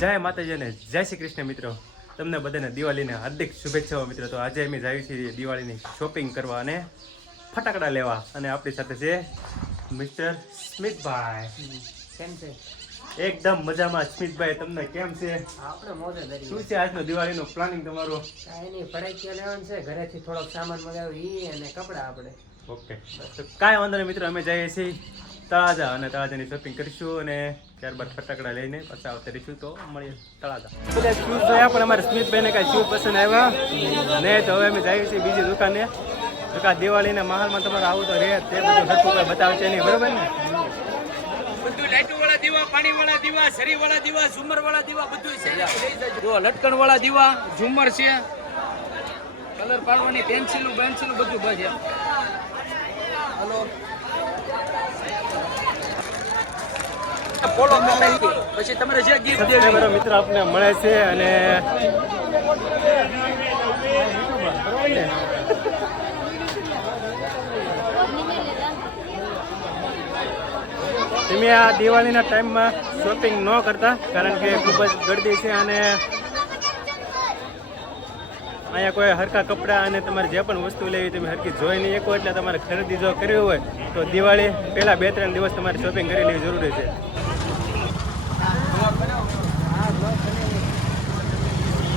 જય માતાજી અને જય શ્રી કૃષ્ણ મિત્રો. તમને બધાને દિવાળીના હાર્દિક શુભેચ્છાઓ મિત્રો. તો આજે અમે જઈએ છીએ દિવાળીની શોપિંગ કરવા અને ફટાકડા લેવા. અને આપણી સાથે છે મિસ્ટર સ્મિતભાઈ. કેમ છે? એકદમ મજામાં. સ્મિતભાઈ તમને કેમ છે? આપણે મોજે દરી. શું છે આજનો દિવાળીનું પ્લાનિંગ તમારું? કાંઈ નહીં, ફટાકડા લેવાનું છે, ઘરેથી થોડોક સામાન મંગાવ્યો ઈ અને કપડાં આપણે. ઓકે, તો કાંઈ વાંધો નહીં મિત્રો. અમે જઈએ છીએ તળાજા અને તળાજાની શોપિંગ કરીશું અને ત્યારબાદ ફટાકડા લઈને પાછા આવતા રહીશું. તો મળીએ તળાજા. બધા શૂઝ જોયા પણ અમારે સ્મિતભાઈને કાંઈ શૂઝ પસંદ આવ્યા ને, તો હવે અમે જઈએ છીએ બીજી દુકાને. તો કાં દિવાળીના માહોલમાં તમારે આવું તો રહે તે બધું સરખું કોઈ બતાવે છે નહીં, બરોબર ને? બધું લાઈટો વાળા દીવા, પાણી વાળા દીવા, સરી વાળા દીવા, ઝુમર વાળા દીવા બધું છે. જો લટકણ વાળા દીવા, ઝુમર છે, કલર પાડવાની પેન્સિલું બધું બસ. હલો પોલો પછી તમારે જે ગિફ્ટ દેવી મિત્રો આપને મળે છે અને તમે આ દિવાળીના ટાઈમમાં શોપિંગ ન કરતા, કારણ કે ખૂબ જ ગરદી છે અને અહીંયા કોઈ હરખા કપડાં અને તમારે જે પણ વસ્તુ લેવી તમે હરખી જોઈ નહીં શકો. એટલે તમારે ખરીદી જો કરવી હોય તો દિવાળી પહેલાં 2-3 દિવસ તમારે શોપિંગ કરી લેવી જરૂરી છે.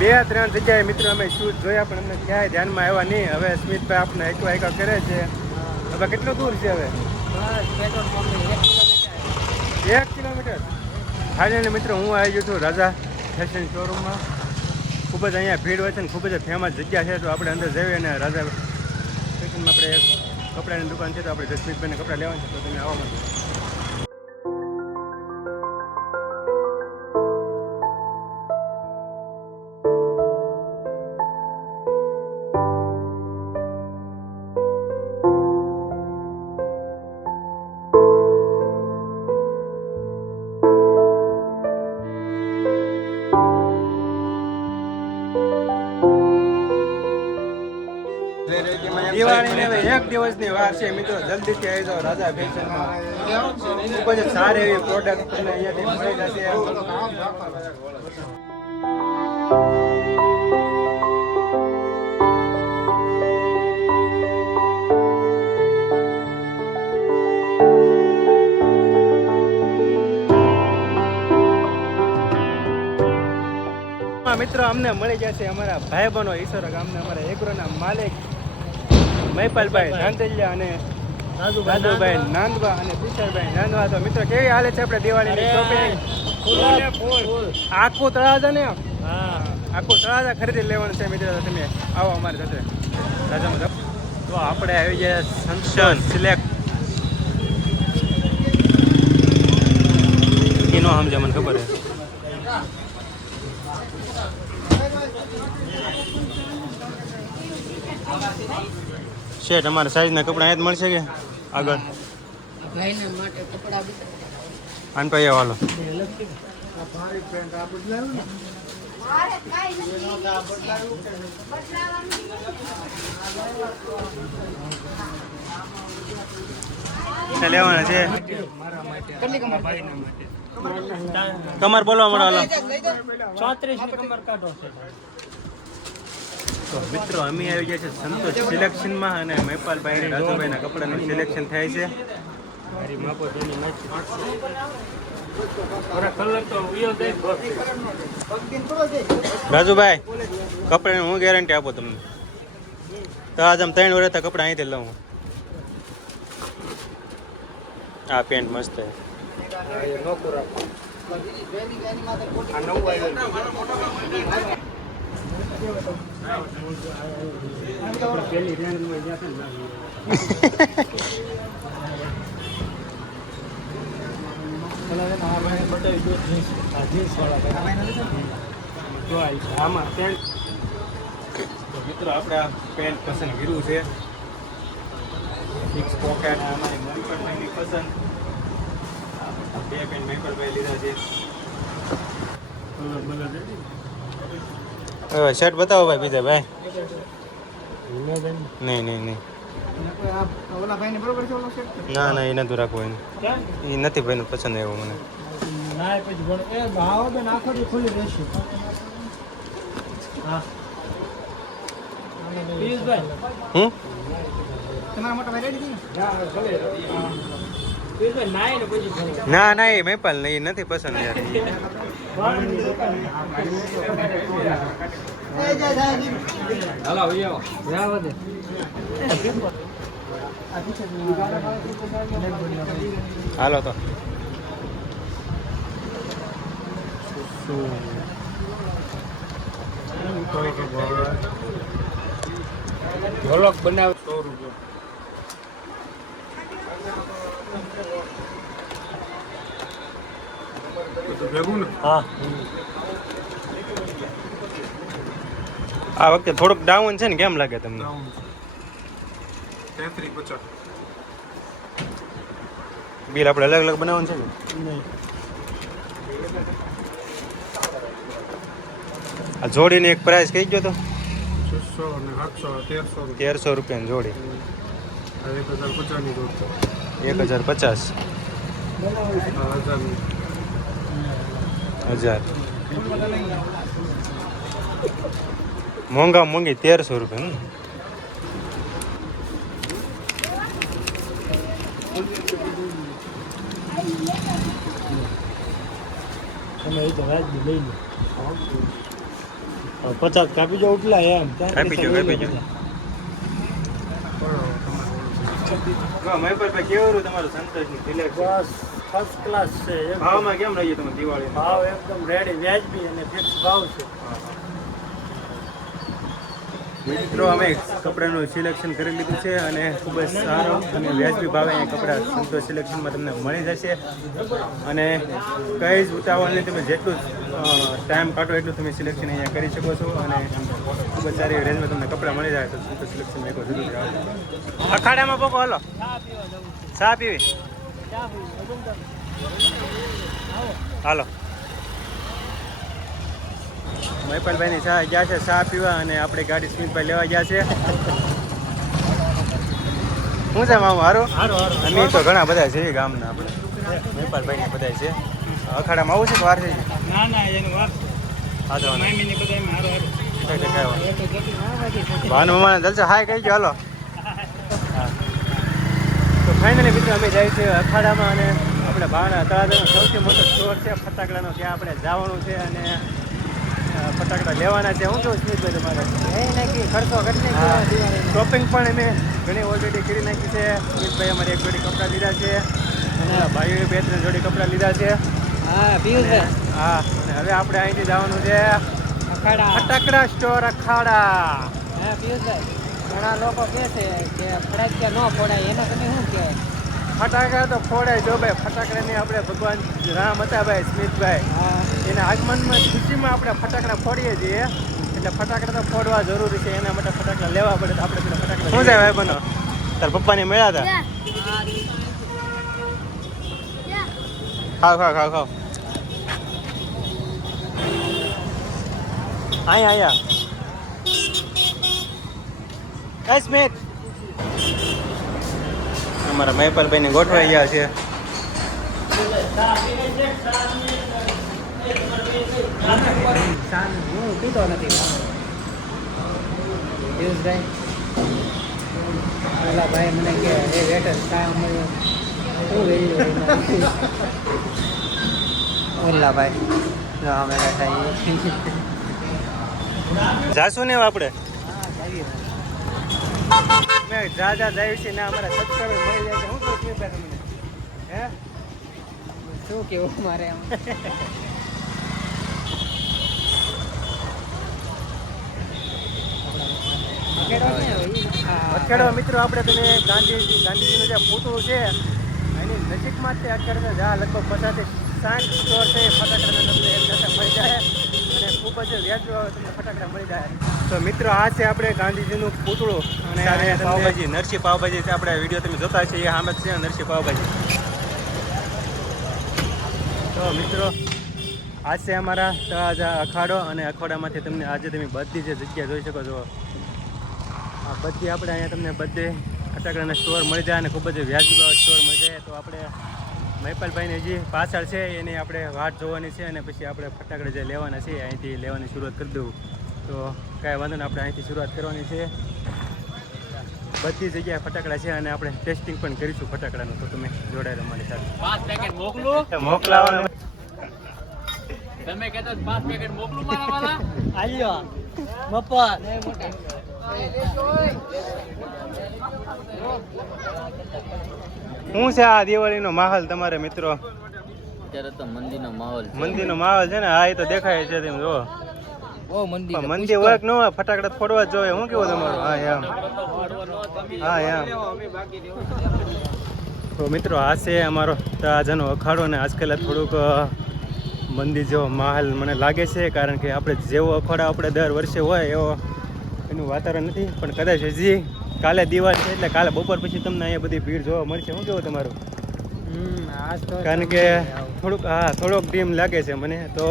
2-3 જગ્યાએ મિત્રો અમે શૂઝ જોયા પણ અમને ક્યાંય ધ્યાનમાં આવ્યા નહીં. હવે સ્મિતભાઈ આપણે એકવા કરે છે. હવે કેટલું દૂર છે? હવે 1 કિલોમીટર. ફાઇનલી મિત્રો હું આવી ગયો છું રાજા ફેશન શોરૂમમાં. ખૂબ જ અહીંયા ભીડ હોય છે ને ખૂબ જ ફેમસ જગ્યા છે. તો આપણે અંદર જઈએ અને રાજા ફેશનમાં આપણે એક કપડાની દુકાન છે, તો આપણે સ્મિતભાઈને કપડાં લેવાનું છે. તો તમે આવવા માંગો. દિવાળીને હવે 1 દિવસની વાર છે મિત્રો. જલ્દીથી આવી જાઓ રાજા ફેશનમાં. ખૂબ જ સારી એવી પ્રોડક્ટ તમને અહીંયાથી મળી જશે. મિત્રો અમને મળી ગયા છે અમારા ભાઈ બહેનો ઈશ્વર ગામના અમારા એગ્રોના માલિક મહિપાલભાઈ નાંદલિયા અને રાજુભાઈ નાંદવા અને તુષારભાઈ નાંદવા. તો મિત્રો કેવી હાલે છે આપણે દિવાળીની શોપિંગ? આખું તળાજા ને આખું તળાજા ખરીદી લેવાનું છે મિત્રો. તમે આવો અમારી સાથે રાજામાં. તો આપણે આવી ગયા સંતોષ સિલેક્ટ. એનો સમજે મને ખબર છે. શેઠ અમારા સાઈઝના કપડા અહીંયા જ મળશે કે આગળ? ભાઈના માટે કપડાં આન કઈ હાલો. લેવાના છે તમારે બોલવા મળે હાલો. 34 કાઢો છે. તો મિત્રો અમે આવી ગયા છે સંતોષ સિલેક્શનમાં અને મહિપાલભાઈ અને રાજુભાઈના કપડાનું સિલેક્શન થાય છે. રાજુભાઈ કપડાની હું ગેરંટી આપો તમને. તો આજ આમ 3 વર્ષ કપડાં અહીંથી લઉં. આ પેન્ટ મસ્ત છે. મિત્રો આપણે આ પેન્ટ પસંદ કર્યું છે. 6 પોકેટ અમારી મહિપાલભાઈની પસંદ. 2 પેન્ટ મહિપાલભાઈ લીધા છે. હવે શર્ટ બતાવો ભાઈ બીજા ભાઈ. નહીં ઓલા ભાઈને બરોબર છે ઓલો સેટ ના ના એ નથી રાખવું એને એ નથી ભાઈનું પસંદ આવ્યું મને ના પછી ભણ એ ભાવ બેન આખો દી ખુલ્લી રહેશે હા પિયુષભાઈ હું તમારા મોટા ભાઈ રેડી છે ને પિયુષભાઈ નાઈ ને પછી ભણ ના ના એ મેપાલ ને એ નથી પસંદ યાર હાલો ભાઈ આવો જા વધે હાલો તો ઢોલક બનાવ 100 રૂપિયા હા આ વખતે થોડુંક ડાઉન છે ને કેમ લાગે તમને 3350 બિલ આપણે અલગ અલગ બનાવવાનું છે ને આ જોડીની એક પ્રાઇસ કહી ગયો તો 600 અને 700 1300 રૂપિયાની જોડી 1050 ની દોડ 1050 1000 મોંઘા મોંઘી 1300 રૂપિયા ને તમે એ તો રાજ લઈ લો 50 કાપી જો ઉઠલા એમ કાપી જો મહેપતભાઈ કેવું તમારું સંતોષની સિલેક્શન બસ ફર્સ્ટ ક્લાસ છે એમ ભાવમાં કેમ રહીએ તમે દિવાળી ભાવ એકદમ રેડી વ્યાજબી અને ફિક્સ ભાવ છે મિત્રો અમે કપડાનું સિલેક્શન કરી લીધું છે અને ખૂબ જ સારો અને વ્યાજબી ભાવે અહીંયા કપડાં સંતોષ સિલેક્શનમાં તમને મળી જશે અને કઈ જ ઉતાવળ નહીં તમે જેટલું ટાઈમ કાઢો એટલું તમે સિલેક્શન અહીંયા કરી શકો છો અને ખૂબ જ સારી રેન્જમાં તમને કપડાં મળી જાય તો સંતોષ સિલેક્શન એક જરૂર આવજો અખાડામાં પોકો હાલો ચા પીવી હાલો મહેપાલભાઈની ચા ગયા છે ચા પીવા અને આપણે ગાડી સ્મિતભાઈ લેવા ગયા છે શું છે મામું હારું અમે તો ઘણા બધા છે ગામના આપણે મહેપાલભાઈને બધા છે અખાડામાં આવું છે કે વાર છે ના ના એનું વાત હા તો મામીની બધા મારો ભાનું માને જલસા હાય કહી ગયો હાલો તો ફાઇનલી મિત્રો અમે જાય છે અખાડામાં અને આપણે ભાવના તળાજાનો સૌથી મોટો સ્ટોર છે ફટાકડાનો ત્યાં આપણે જવાનું છે અને ફટાકડા લેવાના છે હું કેવું સ્મિતભાઈ તમારે એ નાખી ખર્ચો કરી નાખ્યો શોપિંગ પણ અમે ઘણી ઓલરેડી કરી નાખી છે સ્મિતભાઈ અમારે એક જોડી કપડાં લીધા છે અને ભાઈઓએ 2-3 જોડી કપડાં લીધા છે હા પિયુષભાઈ હા અને હવે આપણે અહીંથી જવાનું છે અખાડા ફટાકડા સ્ટોર અખાડા હા પિયુષભાઈ ઘણા લોકો કહે છે કે ફટાકડા ન ફોડાય એના તમે શું કહે ફટાકડા તો ફોડાય જો ભાઈ ફટાકડાની આપણે ભગવાન રામ હતા ભાઈ સ્મિતભાઈ હા એના આગમનમાં ખુશીમાં આપણે ફટાકડા ફોડીએ છીએ એટલે ફટાકડા તો ફોડવા જરૂરી છે એના માટે ફટાકડા લેવા પડે તો આપણે પેલા ફટાકડા શું છે ભાઈ બનો તાર પપ્પાને મળ્યા હતા ખાવ ખાવ ખાવ ખાવ અહીંયા સ્મિત અમારા મહેપાલભાઈને ગોઠવાઈ ગયા છે હું પીતો નથી પિયુષભાઈ ઓલા ભાઈ મને કે એ વેટર ચા મળ્યો શું વેલ્યું ઓલા ભાઈ જો અમે બેઠા જાશું ને આપણે મેં જા જાય છે ને અમારા સબસ્ક્રાઈબર મળી જાય છે હું કહું છું તમને હે શું કેવું મારે આમ ખેડો મિત્રો આપણે તમે ગાંધીજીનું જે પૂતળું છે એની નજીકમાં જ તે અત્યારે જ્યાં લગભગ 50-60 સ્ટોર છે ફટાકડાના તમને એક સાથે મળી જાય અને ખૂબ જ વ્યાજબી તમને ફટાકડા મળી જાય તો મિત્રો આ છે આપણે ગાંધીજીનું પૂતળું અને પાવભાજી નરસિંહ પાવભાજી છે આપણે વિડીયો તમે જોતા છે એ સામે જ છે નરસિંહ પાવભાજી તો મિત્રો આ છે અમારા તળાજા અખાડો અને અખાડામાંથી તમને આજે તમે બધી જે જગ્યા જોઈ શકો છો આ બધી આપણે અહીંયા તમને બધે ફટાકડાના સ્ટોર મળી જાય અને ખૂબ જ વ્યાજબી ભાવે સ્ટોર મળી જાય. તો આપણે મહિપાલભાઈને જે પાછળ છે એની આપણે વાટ જોવાની છે અને પછી આપણે ફટાકડા જે લેવાના છે અહીંથી લેવાની શરૂઆત કરી દઉં. તો કાંઈ વાંધો નહીં, આપણે અહીંથી શરૂઆત કરવાની છે. બધી જગ્યાએ ફટાકડા છે અને આપણે ટેસ્ટિંગ પણ કરીશું ફટાકડાનું. તો તમે જોડાયેલા અમારી સાથે. 5 પેકેટ મોકલું મોકલાવાનું તમે કહેતા 5 પેકેટ મોકલું મારા વાલા આલ્યો મફત શું છે આ દિવાળીનો માહોલ તમારે મિત્રો? અત્યારે તો મંદિરનો માહોલ મંદિરનો માહોલ છે ને? હા, એ તો દેખાય છે. તમે જુઓ ઓ મંદિર પણ મંદિર હોય કે ન હોય, ફટાકડા ફોડવા જ જોઈએ. શું કેવું તમારું? હા એમ, હા એમ. તો મિત્રો આ છે અમારો તળાજાનો અખાડો ને આજકાલ થોડુંક મંદિર જેવો માહોલ મને લાગે છે, કારણ કે આપણે જેવો અખાડો આપણે દર વર્ષે હોય એવો એનું વાતાવરણ નથી. પણ કદાચ હજી કાલે દિવાળી છે એટલે કાલે બપોર પછી તમને અહીંયા બધી ભીડ જોવા મળશે. શું કેવું તમારું? કારણ કે થોડોક ડીમ લાગે છે મને. તો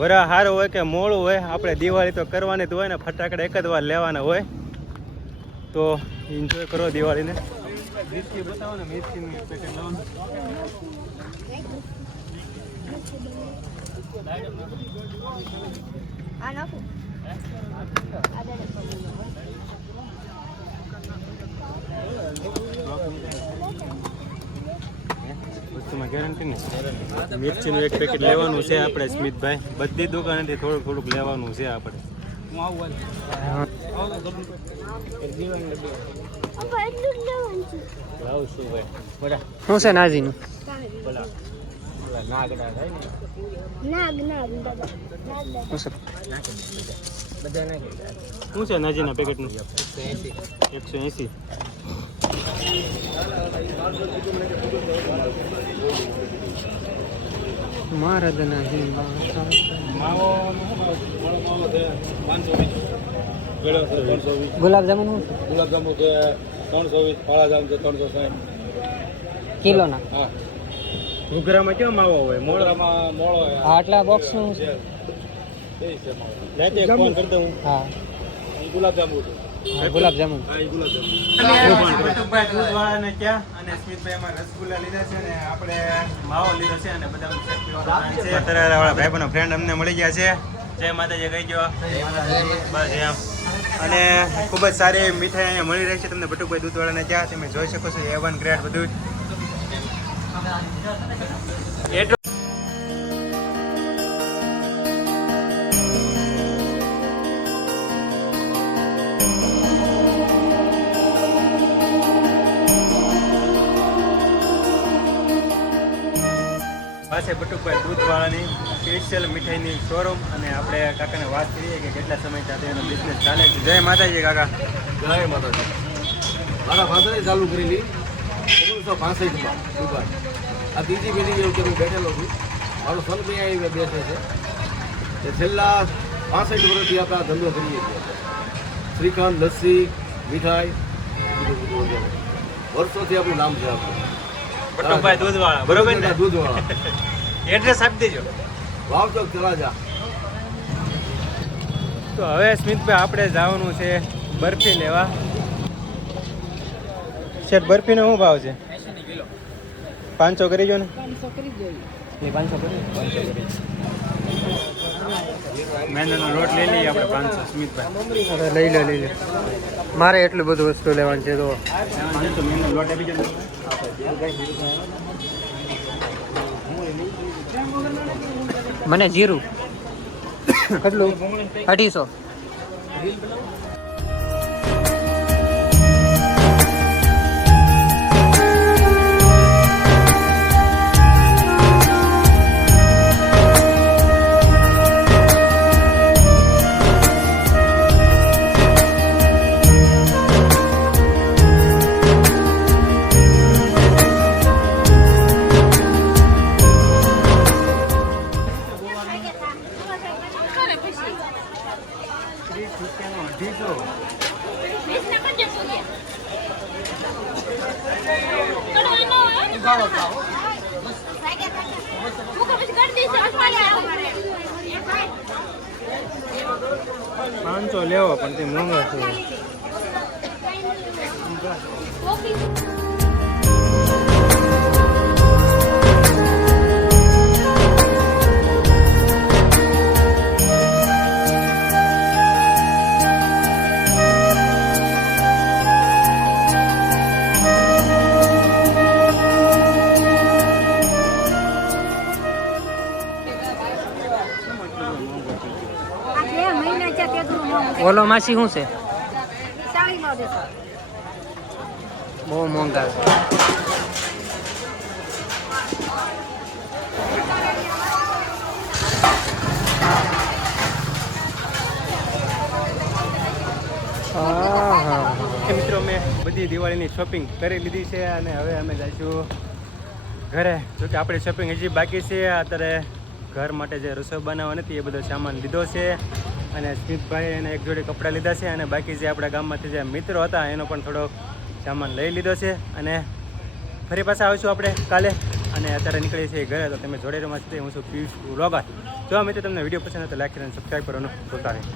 વરા સારો હોય કે મોડું હોય, આપણે દિવાળી તો કરવાની જ હોય ને, ફટાકડા એક જ વાર લેવાના હોય. તો એન્જોય કરો દિવાળીને. મિર્ચી બતાવો ને, મિર્ચીનું પેકેટ લાવો. વસ્તુમાં ગેરંટી ને. મિર્ચીનું એક પેકેટ લેવાનું છે આપણે સ્મિતભાઈ. બધી દુકાનેથી થોડુંક થોડુંક લેવાનું છે આપણે. શું છે નાજીનું? શું છે નાજીના પેકેટનું? 180. ગુલાબ જામુન ગુલાબજાંબુ છે 320, કાળાજામ છે 360 કિલો ના. હા, ઘૂઘરામાં કેવો માવો હોય? મોળામાં મોળો છે. આટલા બોક્સ નું છે રાતે એક ફોન કરી દઉં. હા એ ગુલાબજાંબુ છે. ગુલાબ જામુન. હા, એ ગુલાબજાંબુ. બટુકભાઈ દૂધવાળાને ક્યાં અને સ્મિતભાઈ અમારે રસગુલ્લા લીધા છે ને આપણે માવો લીધો છે અને બધા વાળા ભાઈબંધો ફ્રેન્ડ અમને મળી ગયા છે. જય માતાજી કહી ગયો. બસ એમ. અને ખૂબ જ સારી મીઠાઈ અહીંયા મળી રહી છે તમને બટુકભાઈ દૂધવાળાને ત્યાં. તમે જોઈ શકો છો A1 ગ્રેડ બધું. પાસે બટુકભાઈ દૂધવાળાની સ્પેશિયલ મીઠાઈની શોરૂમ. અને આપણે કાકાને વાત કરીએ કે કેટલા સમયથી એનો બિઝનેસ ચાલે છે. જય માતાજી કાકા. જય માતાજી. મારા ફાધરે ચાલુ કરેલી 1965માં દુકાન. આ ત્રીજી પેઢી જેવું કે હું બેઠેલો છું. મારો સન બી અહીં બેસે છે. એ છેલ્લા 65 વર્ષથી આપણે આ ધંધો કરીએ છીએ. શ્રીખંડ, લસ્સી, મીઠાઈ બધું વગેરે વર્ષોથી આપણું નામ છે. આપણું બટુકભાઈ દૂધવાળા, બરોબર ને? દૂધવાળા. એડ્રેસ આપી દેજો. વાવચોક તળાજા. તો હવે સ્મિતભાઈ આપણે જવાનું છે બરફી લેવા. શેઠ બરફીનો શું ભાવ છે? 500 કરી જો ને. 500 કરી જોઈએ. 500 કરી. મેંદાનો લોટ લઈ લઈએ આપણે 500. સ્મિતભાઈ લઈ લે. મારે એટલું બધું વસ્તુ લેવાનું છે. તો 500 મેંદાનો લોટ આપી જો. મને જીરું કેટલું? 250. પાંચસો લેવો પણ તે મોંઘા છે. ઓલો માસી શું છે બહુ મોંઘા છે. મિત્રો મેં બધી દિવાળીની શોપિંગ કરી લીધી છે અને હવે અમે જઈશું ઘરે. જોકે આપણી શોપિંગ હજી બાકી છે. અત્યારે ઘર માટે જે રસોઈ બનાવવા નથી એ બધો સામાન લીધો છે અને સ્મિતભાઈ એને એક જોડી કપડાં લીધા છે અને બાકી જે આપણા ગામમાંથી જે મિત્રો હતા એનો પણ થોડોક સામાન લઈ લીધો છે અને ફરી પાછા આવીશું આપણે કાલે. અને અત્યારે નીકળીએ છીએ ઘરે, તો તમે જોડે રમા હું છું પિયુષ વ્લોગર. જો મિત્રો તમને વિડીયો પસંદ હોય તો લાઈક કરીને સબસ્ક્રાઈબ કરવાનું ભૂલતા નહીં.